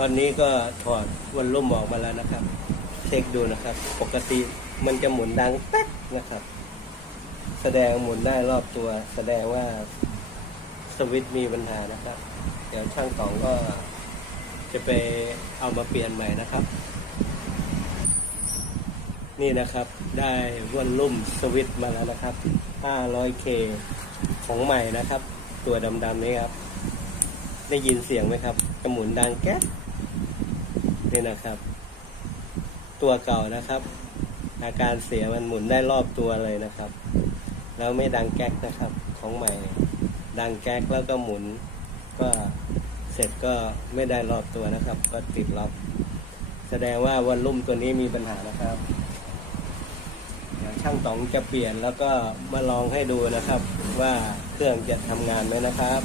ตอนนี้ก็ถอดวันลุ่มออกมาแล้วนะครับ เช็คดูนะครับ ปกติมันจะหมุนดังแป๊กนะครับ แสดงหมุนได้รอบตัว แสดงว่าสวิตช์มีปัญหานะครับ เดี๋ยวช่างต๋องก็จะไปเอามาเปลี่ยนใหม่นะครับ นี่นะครับได้วันลุ่มสวิตช์มาแล้วนะครับ 500K ของใหม่นะครับ ตัวดำๆนี้ครับ ได้ยินเสียงไหมครับจะหมุนดังแก๊ส นี่นะครับ ตัวเก่านะครับ อาการเสียมันหมุนได้รอบตัวเลยนะครับ แล้วไม่ดังแก๊กนะครับ ของใหม่ ดังแก๊กแล้วก็หมุน ก็เสร็จก็ไม่ได้รอบตัวนะครับ ก็ติดล็อกแสดงว่าวันลุ่มตัวนี้มีปัญหานะครับเดี๋ยวช่างต๋องจะเปลี่ยนแล้วก็มาลองให้ดูนะครับ ว่าเครื่องจะทำงานไหมนะครับ